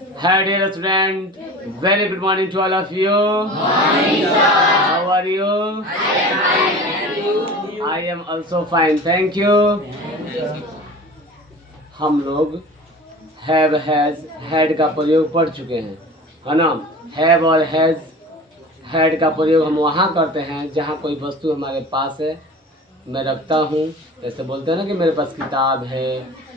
Hi dear student, very good morning to all of you. Morning, sir. How are you? I am fine, and you? I am also fine, thank you. हम लोग have has had का प्रयोग पढ़ चुके हैं, है ना। Have और हैज हैड का प्रयोग हम वहाँ करते हैं जहाँ कोई वस्तु हमारे पास है, मैं रखता हूँ। जैसे बोलते हैं ना कि मेरे पास किताब है,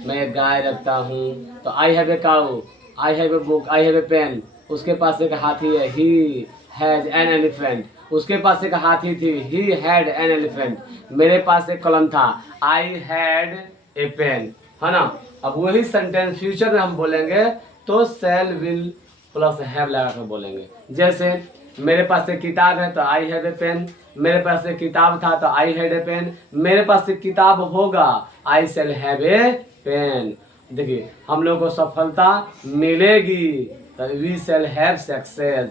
मैं एक गाय रखता हूँ, तो I have a cow, I have a book, I have a pen. उसके पास एक हाथी है, ही हैज एन एलिफेंट। उसके पास एक हाथी थी, ही हैड एन एलिफेंट। मेरे पास एक कलम था, आई हैड ए पेन, है ना। अब वही सेंटेंस फ्यूचर में हम बोलेंगे तो शैल विल प्लस हैव लगा कर बोलेंगे। जैसे मेरे पास एक किताब है तो आई हैव ए पेन, मेरे पास एक किताब था तो आई हैड ए पेन, मेरे पास एक किताब होगा आई शैल हैव ए पेन। देखिए हम लोग को सफलता मिलेगी तो वी शैल हैव सक्सेस,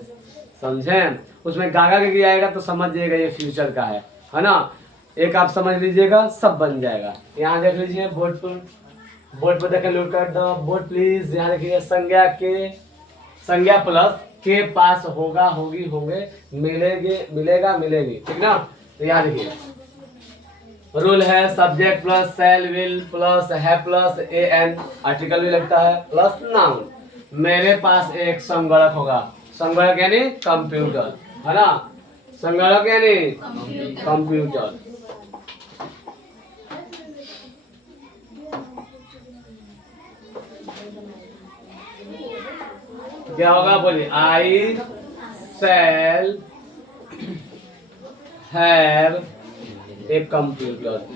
समझें। उसमें गागा के आएगा तो समझ जाइएगा ये फ्यूचर का है ना। एक आप समझ लीजिएगा सब बन जाएगा। यहाँ देख लीजिए बोर्ड पर देखें, look at the board please. यहाँ देखिए संज्ञा के, संज्ञा प्लस के पास होगा, होगी, होंगे, मिलेंगे, मिलेगा, मिलेगी, ठीक ना। तो यहाँ देखिए रूल है subject plus shell will plus है प्लस ए एन, आर्टिकल भी लगता है प्लस नाउन। मेरे पास एक संगणक होगा, संगणक यानी कंप्यूटर, है ना। संगणक यानी कंप्यूटर। क्या होगा बोलिए, आई शैल हैव ए कंप्यूटर,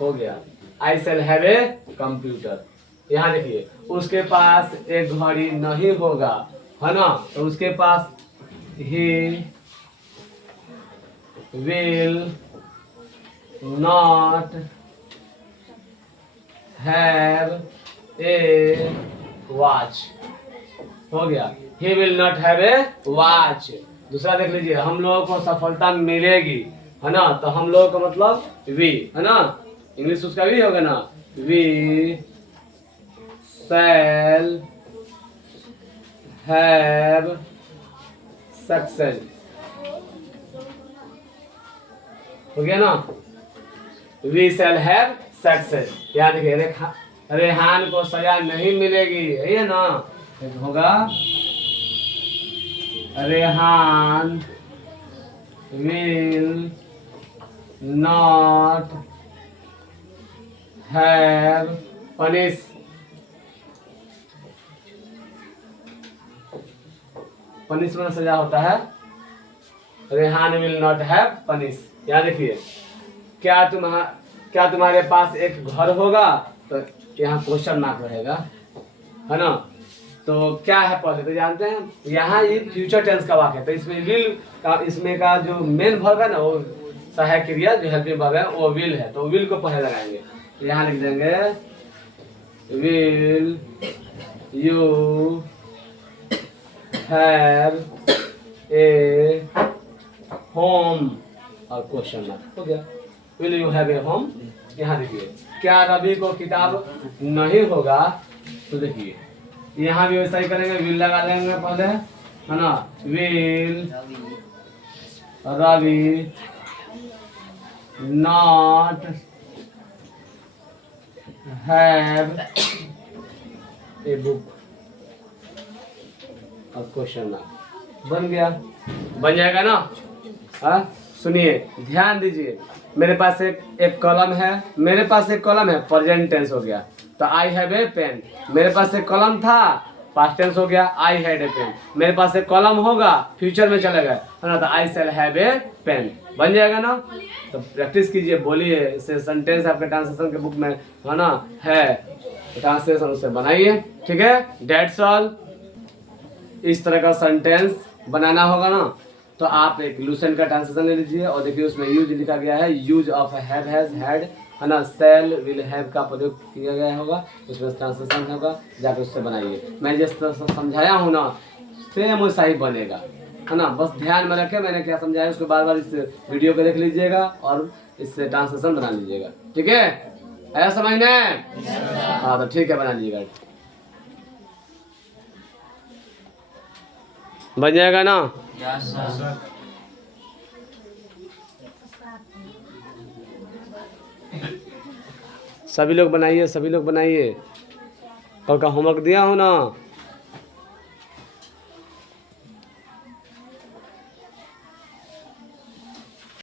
हो गया। आई शैल हैव ए कंप्यूटर। यहाँ देखिए उसके पास एक घड़ी नहीं होगा, है ना, तो उसके पास he will not have a watch, हो गया। He will not have a watch. दूसरा देख लीजिए, हम लोगों को सफलता मिलेगी, है ना, तो हम लोगों का मतलब वी, है ना, इंग्लिश उसका भी होगा ना, वी शैल हैव सक्सेस, हो गया ना, वी शैल हैव सक्सेस। याद देखिए रेहान को सजा नहीं मिलेगी, है ना, होगा Rehan will not have punish, punishment सजा होता है, Rehan will not have punish. यहाँ देखिए क्या तुम्हारे पास एक घर होगा, तो यहाँ क्वेश्चन मार्क रहेगा, है ना। तो क्या है पहले तो जानते हैं, यहाँ ये फ्यूचर टेंस का वाक्य है, तो इसमें विल का, इसमें का जो मेन वर्ब है ना, वो सहायक क्रिया जो हेल्पिंग वर्ब है वो विल है, तो विल को पहले लगाएंगे। तो यहाँ लिख देंगे will you have a home और क्वेश्चन मार्क, हो गया। Will you have a home. यहाँ देखिए क्या रवि को किताब नहीं होगा, तो देखिए यहाँ भी वैसा ही करेंगे, विल लगा देंगे पहले, है ना, will Ravi not have a book और क्वेश्चन मार्क, बन गया, बन जाएगा ना। हाँ सुनिए ध्यान दीजिए, मेरे पास एक कलम है, मेरे पास एक कलम है, प्रेजेंट टेंस हो गया, तो आई हैव ए पेन। मेरे पास एक कलम था, पास्ट टेंस हो गया, आई हैड ए पेन। मेरे पास एक कलम होगा, फ्यूचर में चलेगा, है ना, तो आई शैल हैव ए पेन, बन जाएगा ना। तो प्रैक्टिस कीजिए, बोलिए, इसे सेंटेंस आपके ट्रांसलेशन के बुक में है ना है, ट्रांसलेशन उससे बनाइए, ठीक है। That's all. इस तरह का सेंटेंस बनाना होगा ना, तो आप एक लूसेंट का ट्रांसलेशन ले लीजिए और देखिए उसमें यूज लिखा गया है, use of have has had, है ना, शैल विल हैव का प्रयोग किया गया होगा, उसमें ट्रांसलेशन होगा, जाकर उससे बनाइए। मैं जिस तरह से समझाया हूँ ना सेम वैसा ही बनेगा, है ना। बस ध्यान में रखें मैंने क्या समझाया, उसको बार बार इस वीडियो को देख लीजिएगा और इससे ट्रांसलेशन बना लीजिएगा, ठीक है। आया समझ में? हाँ तो ठीक है, बना लीजिएगा। बन जाएगा ना? सभी लोग बनाइए, सभी लोग बनाइए। कल का होमवर्क दिया हो ना?